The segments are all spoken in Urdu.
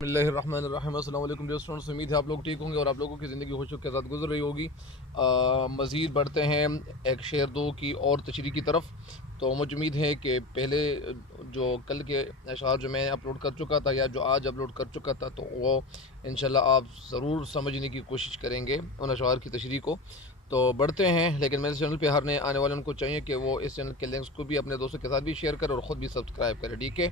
بسم اللہ الرحمن الرحیم۔ السلام علیکم ڈیئر اسٹوڈنٹس، امید ہے آپ لوگ ٹھیک ہوں گے اور آپ لوگوں کی زندگی خوشیوں کے ساتھ گزر رہی ہوگی۔ مزید بڑھتے ہیں ایک شعر دو کی اور تشریح کی طرف۔ تو مجھے امید ہے کہ پہلے جو کل کے اشعار جو میں اپلوڈ کر چکا تھا یا جو آج اپلوڈ کر چکا تھا تو وہ انشاءاللہ آپ ضرور سمجھنے کی کوشش کریں گے ان اشعار کی تشریح کو۔ تو بڑھتے ہیں، لیکن میرے چینل پہ ہر نئے آنے والے ان کو چاہیے کہ وہ اس چینل کے لنکس کو بھی اپنے دوستوں کے ساتھ بھی شیئر کریں اور خود بھی سبسکرائب کریں، ٹھیک ہے؟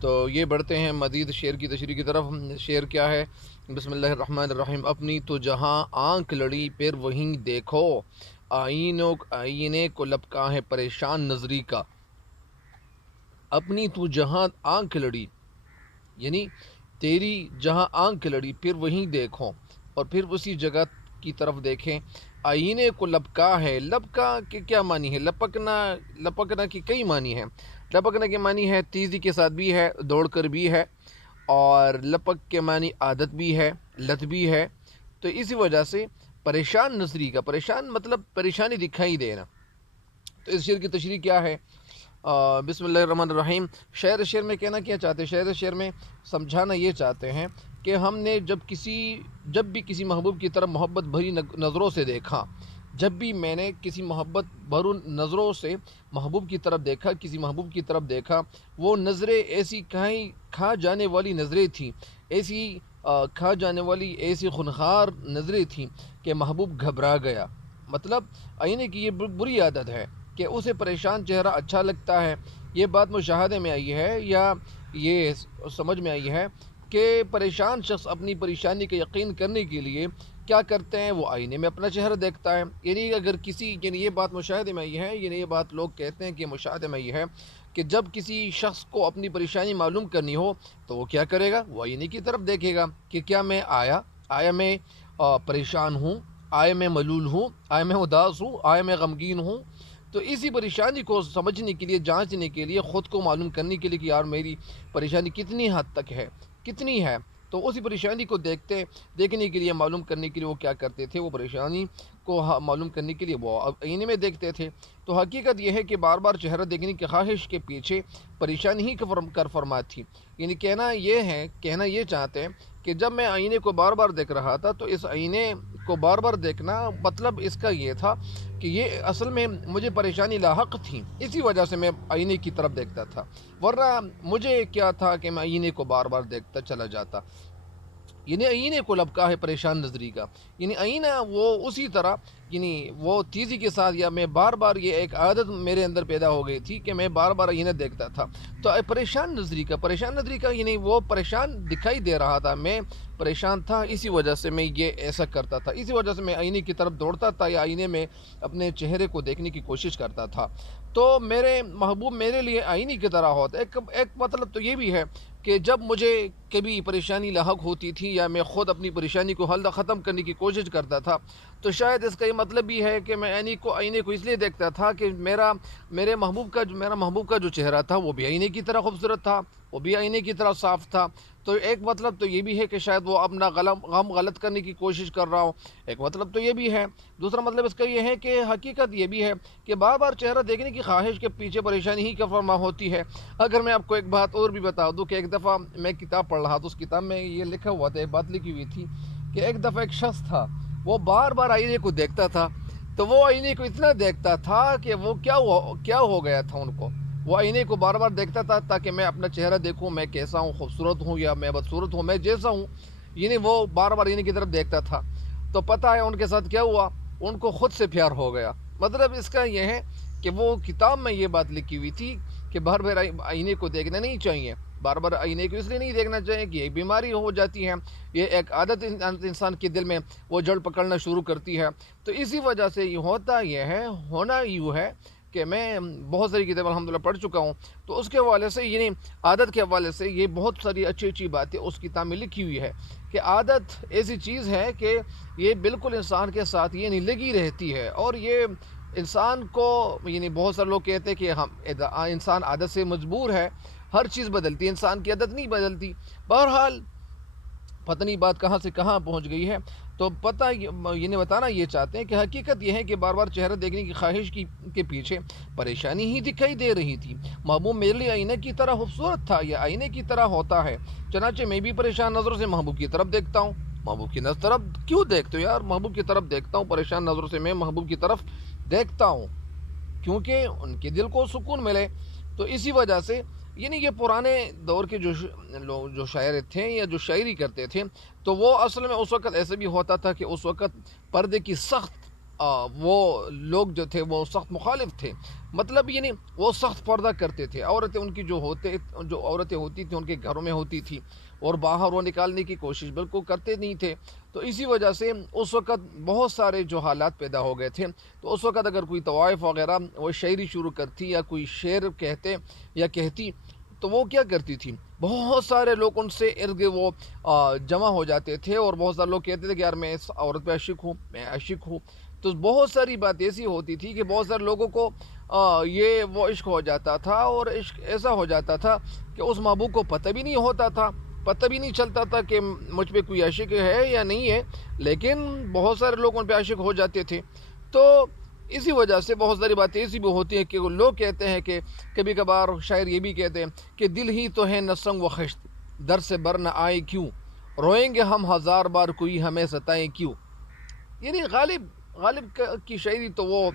تو یہ بڑھتے ہیں مزید شعر کی تشریح کی طرف۔ شعر کیا ہے؟ بسم اللہ الرحمن الرحیم۔ اپنی تو جہاں آنکھ لڑی پھر وہیں دیکھو، آئینے کو لپکا ہے پریشان نظری کا۔ اپنی تو جہاں آنکھ لڑی، یعنی تیری جہاں آنکھ لڑی پھر وہیں دیکھو، اور پھر اسی جگہ کی طرف دیکھیں۔ آئینے کو لپکا ہے، لپکا کے کیا معنی ہے؟ لپکنا کی کئی معنی ہے۔ لپکنے کے معنی ہے تیزی کے ساتھ بھی ہے، دوڑ کر بھی ہے، اور لپک کے معنی عادت بھی ہے، لت بھی ہے۔ تو اسی وجہ سے پریشان نظری کا، پریشان مطلب پریشانی دکھائی دینا۔ تو اس شعر کی تشریح کیا ہے؟ بسم اللہ الرحمن الرحیم۔ شعر میں کہنا کیا چاہتے ہیں؟ شعر میں سمجھانا یہ چاہتے ہیں کہ ہم نے جب بھی کسی محبوب کی طرف محبت بھری نظروں سے دیکھا، جب بھی میں نے کسی محبت بھرو نظروں سے محبوب کی طرف دیکھا، کسی محبوب کی طرف دیکھا، وہ نظریں ایسی کھا جانے والی نظریں تھیں، ایسی کھا جانے والی ایسی خونخوار نظریں تھیں کہ محبوب گھبرا گیا۔ مطلب آئینے کی یہ بری عادت ہے کہ اسے پریشان چہرہ اچھا لگتا ہے۔ یہ بات مشاہدے میں آئی ہے یا یہ سمجھ میں آئی ہے کہ پریشان شخص اپنی پریشانی کا یقین کرنے کے لیے کیا کرتے ہیں؟ وہ آئینے میں اپنا چہرہ دیکھتا ہے۔ یعنی یہ بات مشاہدے میں آئی ہے، یعنی یہ بات لوگ کہتے ہیں کہ مشاہدے میں آئی ہے کہ جب کسی شخص کو اپنی پریشانی معلوم کرنی ہو تو وہ کیا کرے گا؟ وہ آئینے کی طرف دیکھے گا کہ کیا میں آیا میں پریشان ہوں، آیا میں ملول ہوں، آیا میں اداس ہوں، آیا میں غمگین ہوں۔ تو اسی پریشانی کو سمجھنے کے لیے، جانچنے کے لیے، خود کو معلوم کرنے کے لیے کہ یار میری پریشانی کتنی حد تک ہے، کتنی ہے، تو اسی پریشانی کو دیکھنے کے لیے، معلوم کرنے کے لیے وہ کیا کرتے تھے؟ وہ پریشانی کو معلوم کرنے کے لیے وہ آئینے میں دیکھتے تھے۔ تو حقیقت یہ ہے کہ بار بار چہرہ دیکھنے کی خواہش کے پیچھے پریشانی ہی کر فرمات تھی۔ یعنی کہنا یہ چاہتے ہیں کہ جب میں آئینے کو بار بار دیکھ رہا تھا تو اس آئینے کو بار بار دیکھنا مطلب اس کا یہ تھا کہ یہ اصل میں مجھے پریشانی لاحق تھی، اسی وجہ سے میں آئینے کی طرف دیکھتا تھا، ورنہ مجھے کیا تھا کہ میں آئینے کو بار بار دیکھتا چلا جاتا۔ یعنی آئینے کو لپکا ہے پریشان نظری کا، یعنی آئینہ وہ اسی طرح، یعنی وہ تیزی کے ساتھ، یا میں بار بار یہ ایک عادت میرے اندر پیدا ہو گئی تھی کہ میں بار بار آئینہ دیکھتا تھا۔ تو پریشان نظری کا یعنی وہ پریشان دکھائی دے رہا تھا، میں پریشان تھا، اسی وجہ سے میں یہ ایسا کرتا تھا، اسی وجہ سے میں آئینے کی طرف دوڑتا تھا یا آئینے میں اپنے چہرے کو دیکھنے کی کوشش کرتا تھا۔ تو میرے محبوب میرے لیے آئینے کی طرح ہوتا ہے۔ ایک مطلب تو یہ بھی ہے کہ جب مجھے کبھی پریشانی لاحق ہوتی تھی یا میں خود اپنی پریشانی کو ختم کرنے کی کوشش کرتا تھا تو شاید اس کا یہ مطلب بھی ہے کہ میں آئینے کو اس لیے دیکھتا تھا کہ میرے محبوب کا جو چہرہ تھا وہ بھی آئینے کی طرح خوبصورت تھا، وہ بھی آئینے کی طرح صاف تھا۔ تو ایک مطلب تو یہ بھی ہے کہ شاید وہ اپنا غم غلط کرنے کی کوشش کر رہا ہوں، ایک مطلب تو یہ بھی ہے۔ دوسرا مطلب اس کا یہ ہے کہ حقیقت یہ بھی ہے کہ بار بار چہرہ دیکھنے کی خواہش کے پیچھے پریشانی ہی کا فرما ہوتی ہے۔ اگر میں آپ کو ایک بات اور بھی بتا دوں کہ ایک دفعہ میں کتاب پڑھ رہا تھا، اس کتاب میں یہ لکھا ہوا تھا، ایک بات لکھی ہوئی تھی کہ ایک دفعہ ایک شخص تھا، وہ بار بار آئینے کو دیکھتا تھا، تو وہ آئینے کو اتنا دیکھتا تھا کہ وہ کیا ہو گیا تھا ان کو، وہ آئینے کو بار بار دیکھتا تھا تاکہ میں اپنا چہرہ دیکھوں، میں کیسا ہوں، خوبصورت ہوں یا میں بدصورت ہوں، میں جیسا ہوں، یعنی وہ بار بار آئینے کی طرف دیکھتا تھا۔ تو پتہ ہے ان کے ساتھ کیا ہوا؟ ان کو خود سے پیار ہو گیا۔ مطلب اس کا یہ ہے کہ وہ کتاب میں یہ بات لکھی ہوئی تھی کہ بار بار آئینے کو دیکھنا نہیں چاہیے، بار بار آئینے کو اس لیے نہیں دیکھنا چاہیے کہ ایک بیماری ہو جاتی ہے، یہ ایک عادت انسان کے دل میں وہ جڑ پکڑنا شروع کرتی ہے۔ تو اسی وجہ سے ہونا یوں ہے کہ میں بہت ساری کتابیں الحمدللہ پڑھ چکا ہوں، تو اس کے حوالے سے یعنی عادت کے حوالے سے یہ بہت ساری اچھی باتیں اس کتاب میں لکھی ہوئی ہے کہ عادت ایسی چیز ہے کہ یہ بالکل انسان کے ساتھ یعنی لگی رہتی ہے، اور یہ انسان کو، یعنی بہت سارے لوگ کہتے ہیں کہ انسان عادت سے مجبور ہے، ہر چیز بدلتی ہے، انسان کی عادت نہیں بدلتی۔ بہرحال پتہ نہیں بات کہاں سے کہاں پہنچ گئی ہے۔ تو پتہ یہ بتانا یہ چاہتے ہیں کہ حقیقت یہ ہے کہ بار بار چہرہ دیکھنے کی خواہش کے پیچھے پریشانی ہی دکھائی دے رہی تھی۔ محبوب میرے لیے آئینے کی طرح خوبصورت تھا، یہ آئینے کی طرح ہوتا ہے، چنانچہ میں بھی پریشان نظروں سے محبوب کی طرف دیکھتا ہوں۔ محبوب کی طرف کیوں دیکھتے ہو یار؟ محبوب کی طرف دیکھتا ہوں، پریشان نظروں سے میں محبوب کی طرف دیکھتا ہوں کیونکہ ان کے دل کو سکون ملے۔ تو اسی وجہ سے یعنی یہ پرانے دور کے جو شاعر تھے یا جو شاعری کرتے تھے، تو وہ اصل میں اس وقت ایسے بھی ہوتا تھا کہ اس وقت پردے کی سخت وہ لوگ جو تھے وہ سخت مخالف تھے، مطلب یعنی وہ سخت پردہ کرتے تھے۔ عورتیں ان کی جو عورتیں ہوتی تھیں ان کے گھروں میں ہوتی تھی اور باہر وہ نکالنے کی کوشش بالکل کرتے نہیں تھے۔ تو اسی وجہ سے اس وقت بہت سارے جو حالات پیدا ہو گئے تھے، تو اس وقت اگر کوئی طوائف وغیرہ وہ شاعری شروع کرتی یا کوئی شعر کہتے یا کہتی، تو وہ کیا کرتی تھی، بہت سارے لوگ ان سے ارد گرد وہ جمع ہو جاتے تھے اور بہت سارے لوگ کہتے تھے کہ یار میں اس عورت پہ عاشق ہوں، میں عاشق ہوں۔ تو بہت ساری بات ایسی ہوتی تھی کہ بہت سارے لوگوں کو یہ وہ عشق ہو جاتا تھا، اور عشق ایسا ہو جاتا تھا کہ اس محبوب کو پتہ بھی نہیں ہوتا تھا، پتہ بھی نہیں چلتا تھا کہ مجھ پہ کوئی عاشق ہے یا نہیں ہے، لیکن بہت سارے لوگ ان پہ عاشق ہو جاتے تھے۔ تو اسی وجہ سے بہت ساری باتیں ایسی بھی ہوتی ہیں کہ وہ لوگ کہتے ہیں کہ کبھی کبھار شاعر یہ بھی کہتے ہیں کہ دل ہی تو ہے نہ سنگ و خشت، در سے بر نہ آئے کیوں، روئیں گے ہم ہزار بار کوئی ہمیں ستائیں کیوں۔ یعنی غالب کی شاعری تو وہ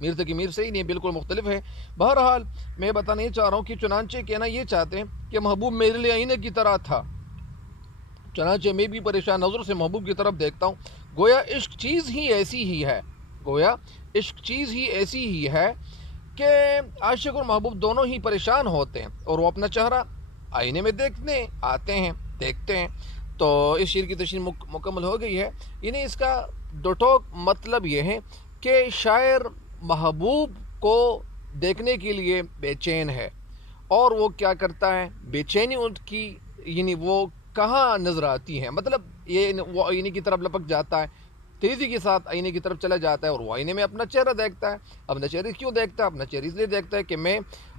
میر تقی میر سے ہی نہیں، بالکل مختلف ہے۔ بہرحال میں بتانا یہ چاہ رہا ہوں کہ چنانچہ کہنا یہ چاہتے ہیں کہ محبوب میرے لیے آئینے کی طرح تھا، چنانچہ میں بھی پریشان نظروں سے محبوب کی طرف دیکھتا ہوں۔ گویا عشق چیز ہی ایسی ہی ہے کہ عاشق اور محبوب دونوں ہی پریشان ہوتے ہیں اور وہ اپنا چہرہ آئینے میں دیکھتے ہیں۔ تو اس شعر کی تشریح مکمل ہو گئی ہے۔ یعنی اس کا دو ٹوک مطلب یہ ہے کہ شاعر محبوب کو دیکھنے کے لیے بے چین ہے، اور وہ کیا کرتا ہے، بے چینی ان کی یعنی وہ کہاں نظر آتی ہے، مطلب یہ وہ آئینے کی طرف لپک جاتا ہے، تیزی کے ساتھ آئینے کی طرف چلا جاتا ہے اور وہ آئینے میں اپنا چہرہ دیکھتا ہے۔ اپنا چہرہ کیوں دیکھتا ہے؟ اپنا چہرہ اس لیے دیکھتا ہے کہ میں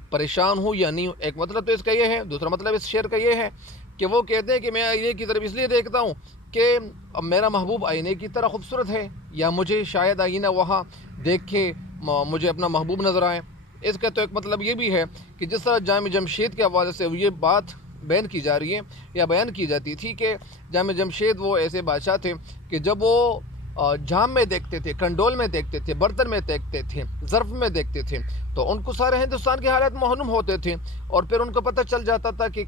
پریشان ہوں یا نہیں ہوں۔ ایک مطلب تو اس کا یہ ہے، دوسرا مطلب اس شعر کا یہ ہے کہ وہ کہتے ہیں کہ میں آئینے کی طرف اس لیے دیکھتا ہوں کہ میرا محبوب آئینے کی طرح خوبصورت ہے، یا مجھے شاید آئینہ وہاں دیکھ کے مجھے اپنا محبوب نظر آئے۔ اس کا تو ایک مطلب یہ بھی ہے کہ جس طرح جامع جمشید کے حوالے سے یہ بات بیان کی جا رہی ہے یا بیان کی جاتی تھی کہ جامع جمشید وہ ایسے بادشاہ تھے کہ جب وہ جام میں دیکھتے تھے، کنڈول میں دیکھتے تھے، برتن میں دیکھتے تھے، ظرف میں دیکھتے تھے، تو ان کو سارے ہندوستان کے حالات معلوم ہوتے تھے، اور پھر ان کو پتہ چل جاتا تھا کہ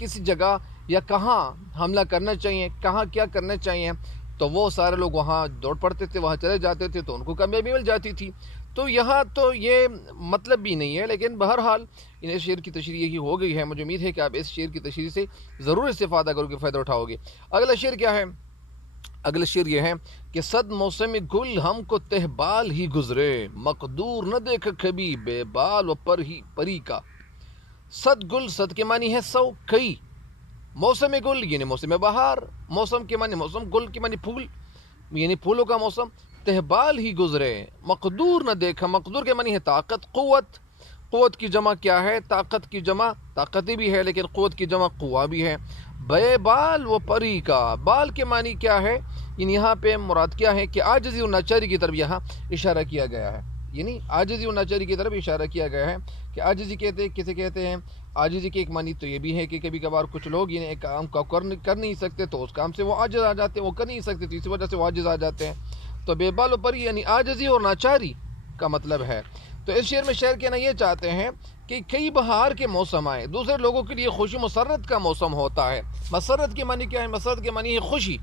کسی جگہ یا کہاں حملہ کرنا چاہیے، کہاں کیا کرنا چاہیے۔ تو وہ سارے لوگ وہاں دوڑ پڑتے تھے، وہاں چلے جاتے تھے، تو ان کو کامیابی مل جاتی تھی۔ تو یہاں تو یہ مطلب بھی نہیں ہے، لیکن بہرحال اس شعر کی تشریح یہی ہو گئی ہے۔ مجھے امید ہے کہ آپ اس شعر کی تشریح سے ضرور استفادہ کرو گے، فائدہ اٹھاؤ گے۔ اگلا شعر کیا ہے؟ اگلا شعر یہ ہے کہ صد موسم گل ہم کو تہ بال ہی گزرے، مقدور نہ دیکھ کبھی بے بال و پری کا۔ صد گل، صد کے معنی ہے سو، کئی، موسم گل یعنی موسم بہار، موسم کے معنی موسم، گل کے معنی پھول یعنی پھولوں کا موسم، تہبال ہی گزرے، مقدور نہ دیکھا، مقدور کے معنی ہے طاقت، قوت کی جمع کیا ہے؟ طاقت کی جمع طاقتیں بھی ہے، لیکن قوت کی جمع قوا بھی ہے۔ بے بال و پری کا، بال کے معنی کیا ہے؟ یعنی یہاں پہ مراد کیا ہے کہ عاجزی و ناچاری کی طرف یہاں اشارہ کیا گیا ہے، یعنی عاجزی و ناچاری کی طرف اشارہ کیا گیا ہے کہ عاجزی کسے کہتے ہیں؟ عاجزی کے ایک معنی تو یہ بھی ہے کہ کبھی کبھار کچھ لوگ یعنی ایک کام کو کر نہیں سکتے، تو اس کام سے وہ عاجز آ جاتے ہیں، وہ کر نہیں سکتے تو اسی وجہ سے وہ عاجز آ جاتے ہیں۔ تو بے بال و پری یعنی عاجزی اور ناچاری کا مطلب ہے۔ تو اس شعر میں شاعر کہنا یہ چاہتے ہیں کہ کئی بہار کے موسم آئے، دوسرے لوگوں کے لیے خوشی مسرت کا موسم ہوتا ہے۔ مسرت کے معنی کیا ہے؟ مسرت کے معنی ہے خوشی،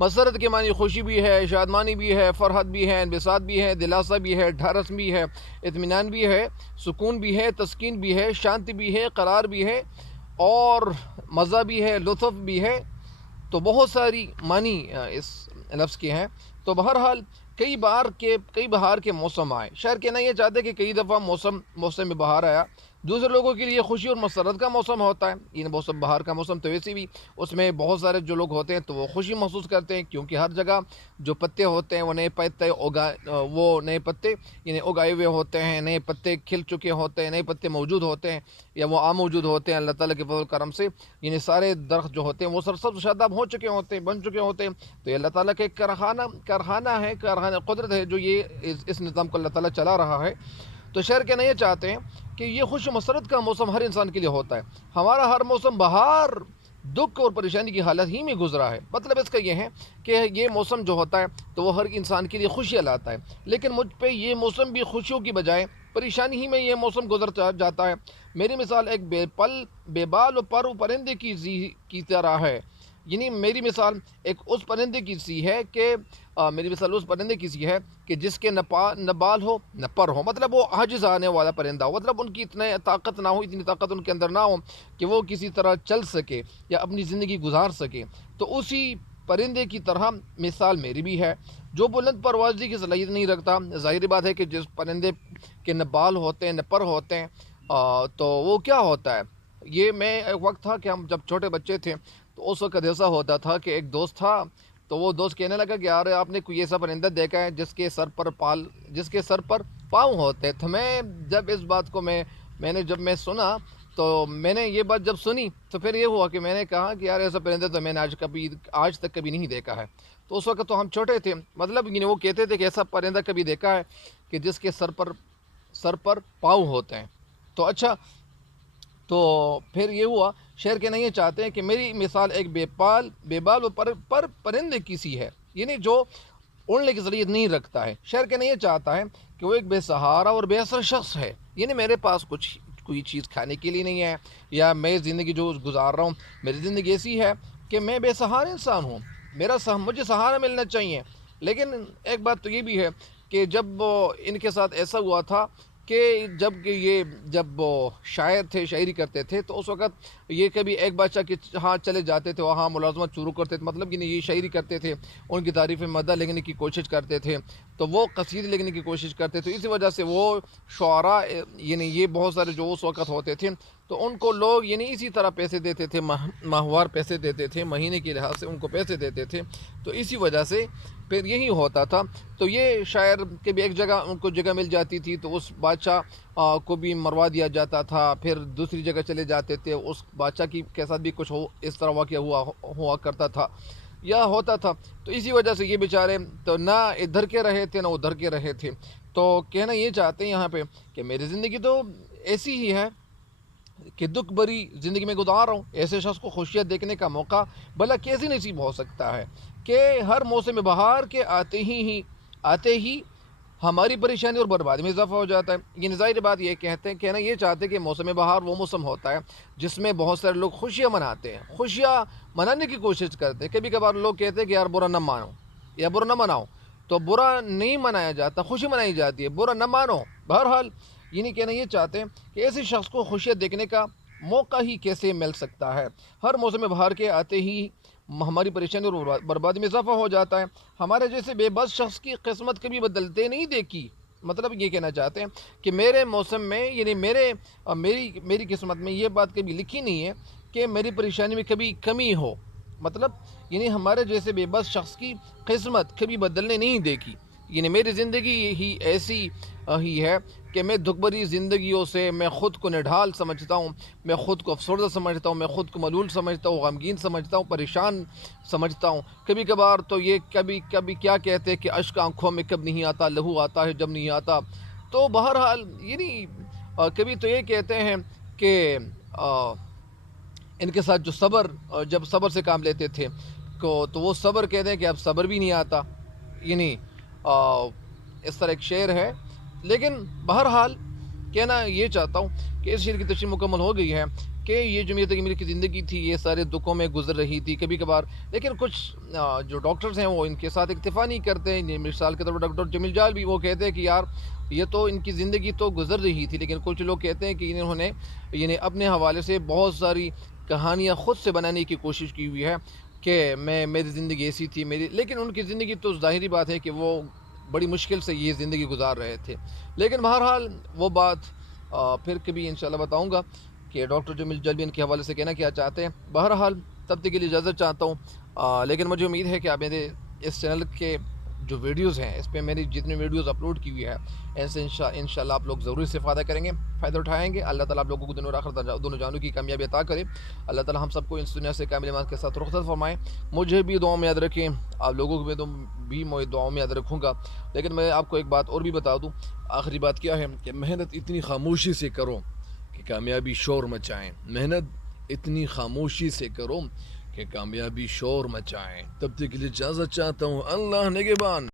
مسرت کے معنی خوشی بھی ہے، شادمانی بھی ہے، فرحت بھی ہے، انبساط بھی ہے، دلاسا بھی ہے، ڈھارس بھی ہے، اطمینان بھی ہے، سکون بھی ہے، تسکین بھی ہے، شانتی بھی ہے، قرار بھی ہے، اور مزہ بھی ہے، لطف بھی ہے۔ تو بہت ساری معنی اس لفظ کے ہیں۔ تو بہرحال کئی بہار کے موسم آئے، شاعر کہنا یہ چاہتے کہ کئی دفعہ موسم بہار آیا، دوسرے لوگوں کے لیے خوشی اور مسرت کا موسم ہوتا ہے. یہ موسم بہار کا موسم تو ویسے بھی اس میں بہت سارے جو لوگ ہوتے ہیں تو وہ خوشی محسوس کرتے ہیں، کیونکہ ہر جگہ جو پتے ہوتے ہیں وہ نئے پتے وہ نئے پتے یعنی اگائے ہوئے ہوتے ہیں، نئے پتے کھل چکے ہوتے ہیں، نئے پتے موجود ہوتے ہیں یا وہ عام موجود ہوتے ہیں اللہ تعالیٰ کے فضل و کرم سے. یعنی سارے درخت جو ہوتے ہیں وہ سرسبز و شاداب ہو چکے ہوتے ہیں، بن چکے ہوتے ہیں. تو یہ اللہ تعالیٰ کا ایک کارخانہ قدرت ہے جو یہ اس نظام کو اللہ تعالیٰ چلا رہا ہے. تو شہر کے نہیں چاہتے ہیں کہ یہ خوش و مسرت کا موسم ہر انسان کے لیے ہوتا ہے. ہمارا ہر موسم بہار دکھ اور پریشانی کی حالت ہی میں گزرا ہے. مطلب اس کا یہ ہے کہ یہ موسم جو ہوتا ہے تو وہ ہر انسان کے لیے خوشیاں لاتا ہے، لیکن مجھ پہ یہ موسم بھی خوشیوں کی بجائے پریشانی ہی میں یہ موسم گزر جاتا ہے. میری مثال ایک بے بال و پر پرندے کی طرح ہے. یعنی میری مثال ایک اس پرندے کی سی ہے کہ میری مثال اس پرندے کی سی ہے کہ جس کے نہ بال ہو نہ پر ہو. مطلب وہ عاجز آنے والا پرندہ ہو، مطلب ان کی اتنی طاقت نہ ہو، اتنی طاقت ان کے اندر نہ ہو کہ وہ کسی طرح چل سکے یا اپنی زندگی گزار سکے. تو اسی پرندے کی طرح مثال میری بھی ہے جو بلند پروازی کی صلاحیت نہیں رکھتا. ظاہری بات ہے کہ جس پرندے کے نہ بال ہوتے ہیں نہ پر ہوتے ہیں تو وہ کیا ہوتا ہے. یہ میں ایک وقت تھا کہ ہم جب چھوٹے بچے تھے تو اس وقت ایسا ہوتا تھا کہ ایک دوست تھا تو وہ دوست کہنے لگا کہ یار آپ نے کوئی ایسا پرندہ دیکھا ہے جس کے سر پر پاؤں ہوتے. تو میں جب اس بات کو جب میں سنا تو میں نے یہ بات جب سنی تو پھر یہ ہوا کہ میں نے کہا کہ یار ایسا پرندہ تو میں نے آج تک کبھی نہیں دیکھا ہے. تو اس وقت تو ہم چھوٹے تھے، مطلب وہ کہتے تھے کہ ایسا پرندہ کبھی دیکھا ہے کہ جس کے سر پر پاؤں ہوتے ہیں. تو اچھا، تو پھر یہ ہوا شہر کے نہیں چاہتے ہیں کہ میری مثال ایک بے بال و پر پرندے کی سی ہے، یعنی جو اڑنے کی صلاحیت نہیں رکھتا ہے. شہر کے نہیں چاہتا ہے کہ وہ ایک بے سہارا اور بے اثر شخص ہے. یعنی میرے پاس کوئی چیز کھانے کے لیے نہیں ہے، یا میں زندگی جو گزار رہا ہوں میری زندگی ایسی ہے کہ میں بے سہارا انسان ہوں، مجھے سہارا ملنا چاہیے. لیکن ایک بات تو یہ بھی ہے کہ جب ان کے ساتھ ایسا ہوا تھا کہ جب وہ شاعر تھے، شاعری کرتے تھے تو اس وقت یہ کبھی ایک بادشاہ کے ہاں چلے جاتے تھے، وہاں ملازمت شروع کرتے تھے. مطلب یہ شاعری کرتے تھے، ان کی تعریف مدح لکھنے کی کوشش کرتے تھے، تو وہ قصیدے لکھنے کی کوشش کرتے تھے. اسی وجہ سے وہ شعراء یعنی یہ بہت سارے جو اس وقت ہوتے تھے تو ان کو لوگ اسی طرح پیسے دیتے تھے، ماہوار پیسے دیتے تھے، مہینے کے لحاظ سے ان کو پیسے دیتے تھے. تو اسی وجہ سے پھر یہی ہوتا تھا. تو یہ شاعر کے بھی ایک جگہ ان کو جگہ مل جاتی تھی تو اس بادشاہ کو بھی مروا دیا جاتا تھا، پھر دوسری جگہ چلے جاتے تھے. اس بادشاہ کے ساتھ بھی کچھ اس طرح واقعہ ہوا کرتا تھا یا ہوتا تھا. تو اسی وجہ سے یہ بیچارے تو نہ ادھر کے رہے تھے نہ ادھر کے رہے تھے. تو کہنا یہ چاہتے ہیں یہاں پہ کہ میری زندگی تو ایسی ہی ہے کہ دکھ بری زندگی میں گزار رہا ہوں. ایسے شخص کو خوشیاں دیکھنے کا موقع بھلا کیسے نصیب ہو سکتا ہے کہ ہر موسم بہار کے آتے ہی ہماری پریشانی اور بربادی میں اضافہ ہو جاتا ہے. یہ ظاہر بات یہ کہنا یہ چاہتے ہیں کہ موسم بہار وہ موسم ہوتا ہے جس میں بہت سارے لوگ خوشیاں مناتے ہیں، خوشیاں منانے کی کوشش کرتے ہیں. کبھی کبھار لوگ کہتے ہیں کہ یار برا نہ مانو یا برا نہ مناؤ، تو برا نہیں منایا جاتا، خوشی منائی جاتی ہے، برا نہ مانو. بہرحال کہنا یہ چاہتے ہیں کہ ایسے شخص کو خوشیاں دیکھنے کا موقع ہی کیسے مل سکتا ہے. ہر موسم بہار کے آتے ہی ہماری پریشانی اور بربادی میں اضافہ ہو جاتا ہے. ہمارے جیسے بے بس شخص کی قسمت کبھی بدلتے نہیں دیکھی. مطلب یہ کہنا چاہتے ہیں کہ میرے موسم میں میری قسمت میں یہ بات کبھی لکھی نہیں ہے کہ میری پریشانی میں کبھی کمی ہو. مطلب ہمارے جیسے بے بس شخص کی قسمت کبھی بدلنے نہیں دیکھی. میری زندگی ہی ایسی ہی ہے کہ میں دکھ بھری زندگیوں سے میں خود کو نڈھال سمجھتا ہوں، میں خود کو افسردہ سمجھتا ہوں، میں خود کو ملول سمجھتا ہوں، غمگین سمجھتا ہوں، پریشان سمجھتا ہوں. کبھی کبھار تو یہ کبھی کیا کہتے ہیں کہ اشک آنکھوں میں کب نہیں آتا، لہو آتا ہے جب نہیں آتا. تو بہرحال کبھی تو یہ کہتے ہیں کہ ان کے ساتھ جو جب صبر سے کام لیتے تھے تو وہ صبر کہتے ہیں کہ اب صبر بھی نہیں آتا. اس طرح ایک شعر ہے. لیکن بہرحال کہنا یہ چاہتا ہوں کہ اس شعر کی تشریح مکمل ہو گئی ہے کہ یہ جو میری کی زندگی تھی یہ سارے دکھوں میں گزر رہی تھی کبھی کبھار. لیکن کچھ جو ڈاکٹرز ہیں وہ ان کے ساتھ اکتفا نہیں کرتے ہیں. مثال کے طور پر ڈاکٹر جمیل جال بھی وہ کہتے ہیں کہ یار یہ تو ان کی زندگی تو گزر رہی تھی، لیکن کچھ لوگ کہتے ہیں کہ انہوں نے اپنے حوالے سے بہت ساری کہانیاں خود سے بنانے کی کوشش کی ہوئی ہے کہ میری زندگی ایسی تھی لیکن ان کی زندگی تو ظاہری بات ہے کہ وہ بڑی مشکل سے یہ زندگی گزار رہے تھے. لیکن بہرحال وہ بات پھر کبھی انشاءاللہ بتاؤں گا کہ ڈاکٹر جمیل جلبین کے حوالے سے کہنا کیا چاہتے ہیں. بہرحال تب تک کے لیے اجازت چاہتا ہوں. لیکن مجھے امید ہے کہ آپ میرے اس چینل کے جو ویڈیوز ہیں اس پہ میری جتنی ویڈیوز اپلوڈ کی ہوئی ہے ان سے انشاءاللہ آپ لوگ ضرور استفادہ کریں گے, فائدہ اٹھائیں گے. اللہ تعالیٰ آپ لوگوں کو دنوں اور آخرت دونوں جانوں کی کامیابی عطا کرے. اللہ تعالیٰ ہم سب کو اس دنیا سے کامل ایمان کے ساتھ رخصت فرمائیں. مجھے بھی دعاؤں میں یاد رکھیں, آپ لوگوں کو بھی میں دعاؤں میں یاد رکھوں گا. لیکن میں آپ کو ایک بات اور بھی بتا دوں. آخری بات کیا ہے کہ محنت اتنی خاموشی سے کرو کہ کامیابی شور مچائیں. محنت اتنی خاموشی سے کرو کہ کامیابی شور مچائیں. تب تک کے لیے اجازت چاہتا ہوں. اللہ نگہبان.